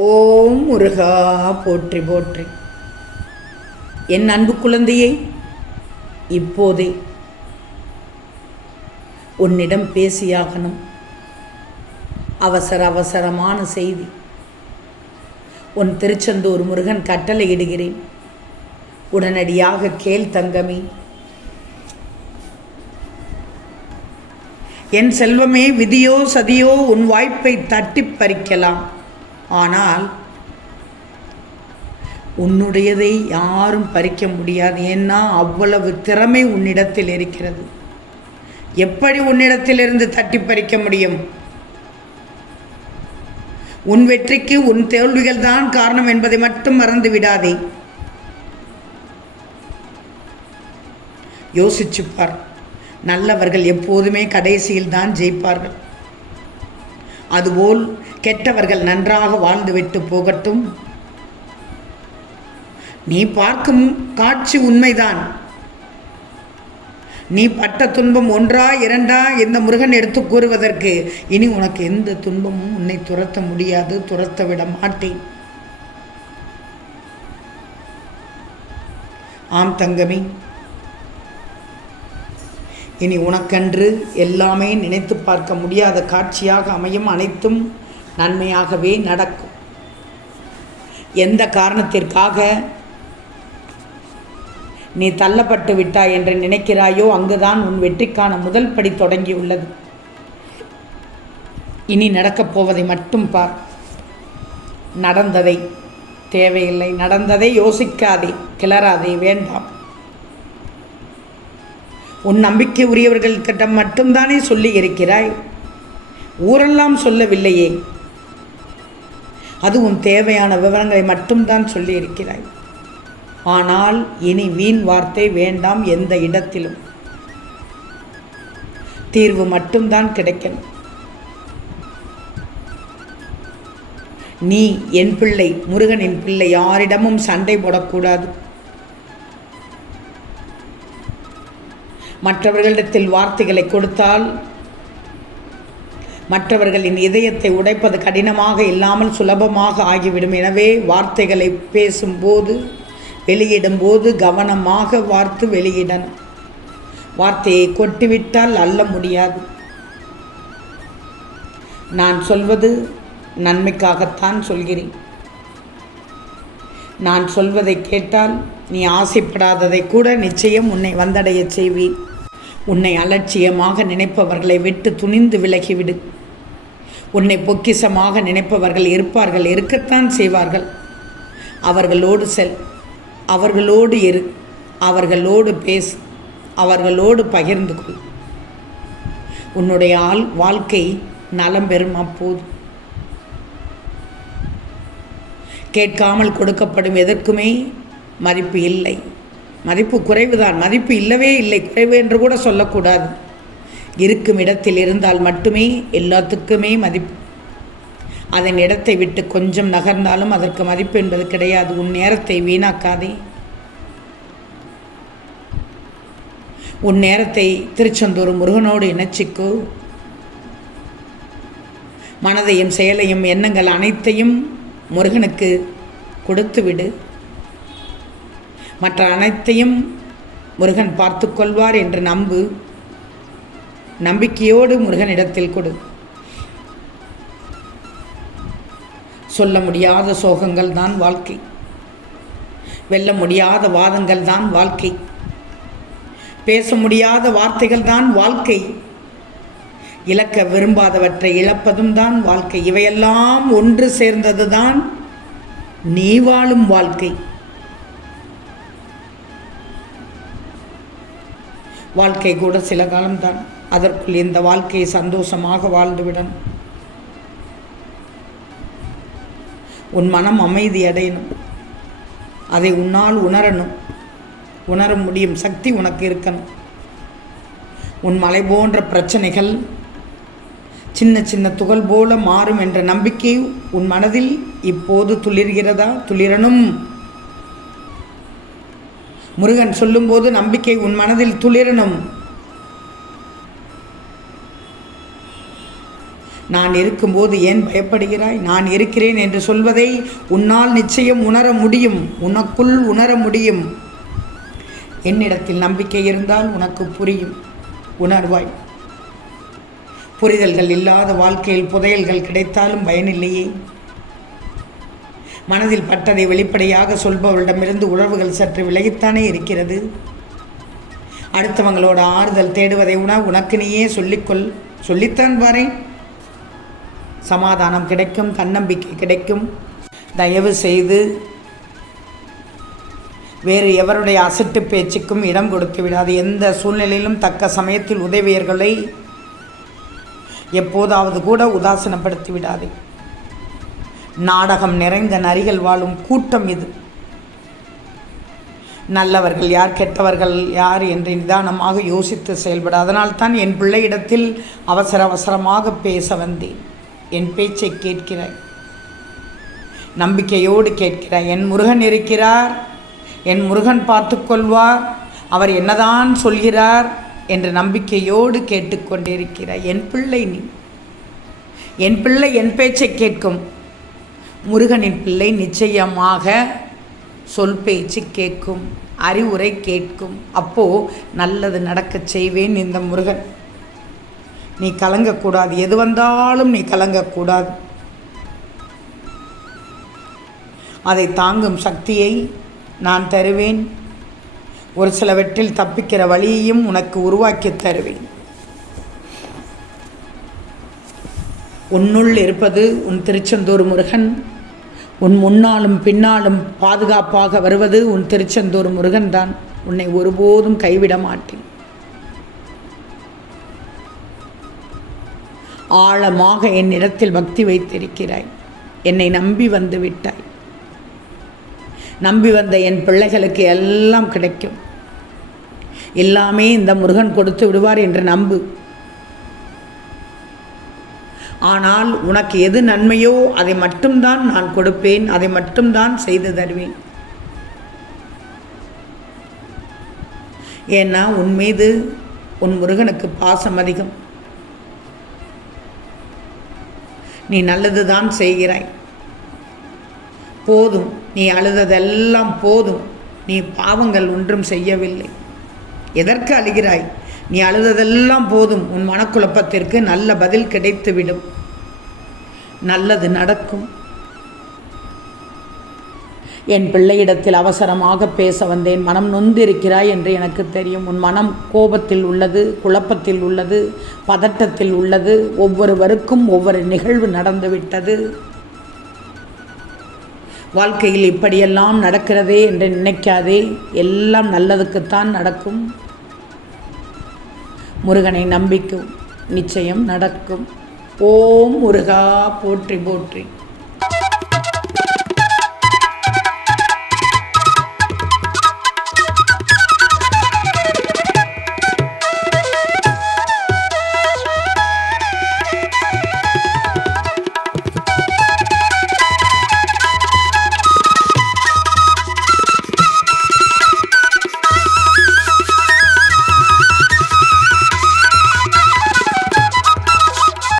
ஓம் முருகா போற்றி போற்றி. என் அன்பு குழந்தையே, இப்போதே உன்னிடம் பேசியாகணும். அவசரமான செய்தி. உன் திருச்செந்தூர் முருகன் கட்டளையிடுகிறேன். உடனடியாக கேள் தங்கமே. என் செல்வமே, விதியோ சதியோ உன் வாய்ப்பை தட்டி பறிக்கலாம். ஆனால் உன்னுடையதை யாரும் பறிக்க முடியாது. ஏன்னா அவ்வளவு திறமை உன்னிடத்தில் இருக்கிறது. எப்படி உன்னிடத்திலிருந்து தட்டி பறிக்க முடியும்? உன் வெற்றிக்கு உன் தோல்விகள் தான் காரணம் என்பதை மட்டும் மறந்து விடாதே. யோசிச்சுப்பார். நல்லவர்கள் எப்போதுமே கடைசியில் தான் ஜெயிப்பார்கள். அதுபோல் கெட்டவர்கள் நன்றாக வாழ்ந்துவிட்டு போகட்டும். நீ பார்க்கும் காட்சி உண்மைதான். நீ பட்ட துன்பம் ஒன்றா இரண்டா இந்த முருகன் எடுத்து கூறுவதற்கு இனி உனக்கு எந்த துன்பமும் உன்னை துரத்த முடியாது, துரத்த விட மாட்டேன். ஆம் தங்கமே, இனி உனக்கன்று எல்லாமே நினைத்து பார்க்க முடியாத காட்சியாக அமையும். அனைத்தும் நன்மையாகவே நடக்கும். எந்த காரணத்திற்காக நீ தள்ளப்பட்டு விட்டாய் என்று நினைக்கிறாயோ அங்குதான் உன் வெற்றிக்கான முதல் படி தொடங்கியுள்ளது. இனி நடக்கப் போவதை மட்டும் பார். நடந்ததை தேவையில்லை, நடந்ததை யோசிக்காதே, கிளறாதே, வேண்டாம். உன் நம்பிக்கை உரியவர்களிடம் மட்டும்தானே சொல்லி இருக்கிறாய். ஊரெல்லாம் சொல்லவில்லையே. அது உன் தேவையான விவரங்களை மட்டும்தான் சொல்லி இருக்கிறாய். ஆனால் இனி வீண் வார்த்தை வேண்டாம். எந்த இடத்திலும் தீர்வு மட்டும்தான் கிடைக்கணும். நீ என் பிள்ளை, முருகனின் பிள்ளை. யாரிடமும் சண்டை போடக்கூடாது. மற்றவர்களிடத்தில் வார்த்தைகளை கொடுத்தால் மற்றவர்களின் இதயத்தை உடைப்பது கடினமாக இல்லாமல் சுலபமாக ஆகிவிடும். எனவே வார்த்தைகளை பேசும்போது, வெளியிடும்போது கவனமாக வார்த்து வெளியிடணும். வார்த்தையை கொட்டிவிட்டால் அள்ள முடியாது. நான் சொல்வது நன்மைக்காகத்தான் சொல்கிறேன். நான் சொல்வதை கேட்டால் நீ ஆசைப்படாததை கூட நிச்சயம் உன்னை வந்தடைய செய்வேன். உன்னை அலட்சியமாக நினைப்பவர்களை விட்டு துணிந்து விலகிவிடு. உன்னை பொக்கிஷமாக நினைப்பவர்கள் இருப்பார்கள், இருக்கத்தான் செய்வார்கள். அவர்களோடு செல், அவர்களோடு இரு, அவர்களோடு பேசு, அவர்களோடு பகிர்ந்து கொள். உன்னுடைய வாழ்க்கை நலம் பெறும். அப்போது கேட்காமல் கொடுக்கப்படும் எதற்குமே மதிப்பு இல்லை. மதிப்பு குறைவுதான். மதிப்பு இல்லவே இல்லை, குறைவு என்று கூட சொல்லக்கூடாது. இருக்கும் இடத்தில் இருந்தால் மட்டுமே எல்லாத்துக்குமே மதிப்பு. அதன் இடத்தை விட்டு கொஞ்சம் நகர்ந்தாலும் அதற்கு மதிப்பு என்பது கிடையாது. உன் நேரத்தை வீணாக்காதே. உன் நேரத்தை திருச்செந்தூர் முருகனோடு இணைச்சிக்கோ. மனதையும் செயலையும் எண்ணங்கள் அனைத்தையும் முருகனுக்கு கொடுத்து விடு. மற்ற அனைத்தையும் முருகன் பார்த்து கொள்வார் என்று நம்பு. நம்பிக்கையோடு முருகனிடத்தில் கொடு. சொல்ல முடியாத சோகங்கள் தான் வாழ்க்கை. வெல்ல முடியாத வாதங்கள் தான் வாழ்க்கை. பேச முடியாத வார்த்தைகள் தான் வாழ்க்கை. இழக்க விரும்பாதவற்றை இழப்பதும் தான் வாழ்க்கை. இவையெல்லாம் ஒன்று சேர்ந்தது தான் நீ வாழும் வாழ்க்கை. வாழ்க்கை கூட சில காலம்தான். அதற்குள் இந்த வாழ்க்கையை சந்தோஷமாக வாழ்ந்துவிடணும். உன் மனம் அமைதி அடையணும். அதை உன்னால் உணரணும். உணர முடியும் சக்தி உனக்கு இருக்கணும். உன் மலை போன்ற பிரச்சனைகள் சின்ன சின்ன துகள் போல மாறும் என்ற நம்பிக்கை உன் மனதில் இப்போது துளிர்கிறதா? துளிரணும். முருகன் சொல்லும்போது நம்பிக்கை உன் மனதில் துளிரணும். நான் இருக்கும்போது ஏன் பயப்படுகிறாய்? நான் இருக்கிறேன் என்று சொல்வதை உன்னால் நிச்சயம் உணர முடியும், உனக்குள் உணர முடியும். என்னிடத்தில் நம்பிக்கை இருந்தால் உனக்கு புரியும், உணர்வாய். புரிதல்கள் இல்லாத வாழ்க்கையில் புதையல்கள் கிடைத்தாலும் பயனில்லையே. மனதில் பட்டதை வெளிப்படையாக சொல்பவரிடமிருந்து உறவுகள் சற்று விலகித்தானே இருக்கிறது. அடுத்தவங்களோட ஆறுதல் தேடுவதை உனக்கு நீயே சொல்லித்தான் பாரு. சமாதானம் கிடைக்கும், தன்னம்பிக்கை கிடைக்கும். தயவு செய்து வேறு எவருடைய அசட்டு பேச்சுக்கும் இடம் கொடுத்து விடாது. எந்த சூழ்நிலையிலும் தக்க சமயத்தில் உதவியர்களை எப்போதாவது கூட உதாசனப்படுத்தி விடாது. நாடகம் நிறைந்த நரிகள் வாழும் கூட்டம் இது. நல்லவர்கள் யார், கெட்டவர்கள் யார் என்று நிதானமாக யோசித்து செயல்பட. அதனால்தான் என் பிள்ளையிடத்தில் அவசரமாக பேச வந்தேன். என் பேச்சை கேட்கிறாய், நம்பிக்கையோடு கேட்கிறாய். என் முருகன் இருக்கிறார், என் முருகன் பார்த்து கொள்வார், அவர் என்னதான் சொல்கிறார் என்று நம்பிக்கையோடு கேட்டுக்கொண்டிருக்கிறாய். என் பிள்ளை நீ, என் பிள்ளை என் பேச்சை கேட்கும். முருகனின் பிள்ளை நிச்சயமாக சொல் பேச்சு கேட்கும், அறிவுரை கேட்கும். அப்போது நல்லது நடக்கச் செய்வேன் இந்த முருகன். நீ கலங்கக்கூடாது, எது வந்தாலும் நீ கலங்கக்கூடாது. அதை தாங்கும் சக்தியை நான் தருவேன். ஒரு சிலவற்றில் தப்பிக்கிற வழியையும் உனக்கு உருவாக்கி தருவேன். உன்னுள் இருப்பது உன் திருச்செந்தூர் முருகன். உன் முன்னாலும் பின்னாலும் பாதுகாப்பாக வருவது உன் திருச்செந்தூர் முருகன் தான். உன்னை ஒருபோதும் கைவிட மாட்டேன். ஆழமாக என்னிடத்தில் பக்தி வைத்திருக்கிறாய், என்னை நம்பி வந்து விட்டாய். நம்பி வந்த என் பிள்ளைகளுக்கு எல்லாம் கிடைக்கும். எல்லாமே இந்த முருகன் கொடுத்து விடுவார் என்று நம்பு. ஆனால் உனக்கு எது நன்மையோ அதை மட்டும்தான் நான் கொடுப்பேன், அதை மட்டும்தான் செய்து தருவேன். ஏன்னா உன் மீது உன் முருகனுக்கு பாசம் அதிகம். நீ நல்லது தான் செய்கிறாய். போதும், நீ அழுததெல்லாம் போதும். நீ பாவங்கள் ஒன்றும் செய்யவில்லை. எதற்கு அழுகிறாய்? நீ அழுததெல்லாம் போதும். உன் மனக்குழப்பத்திற்கு நல்ல பதில் கிடைத்துவிடும். நல்லது நடக்கும். என் பிள்ளையிடத்தில் அவசரமாக பேச வந்தேன். மனம் நொந்திருக்கிறாய் என்று எனக்கு தெரியும். உன் மனம் கோபத்தில் உள்ளது, குழப்பத்தில் உள்ளது, பதட்டத்தில் உள்ளது. ஒவ்வொருவருக்கும் ஒவ்வொரு நிகழ்வு நடந்துவிட்டது. வாழ்க்கையில் இப்படியெல்லாம் நடக்கிறதே என்று நினைக்காதே. எல்லாம் நல்லதுக்குத்தான் நடக்கும். முருகனை நம்பிக்கும், நிச்சயம் நடக்கும். ஓம் முருகா போற்றி போற்றி.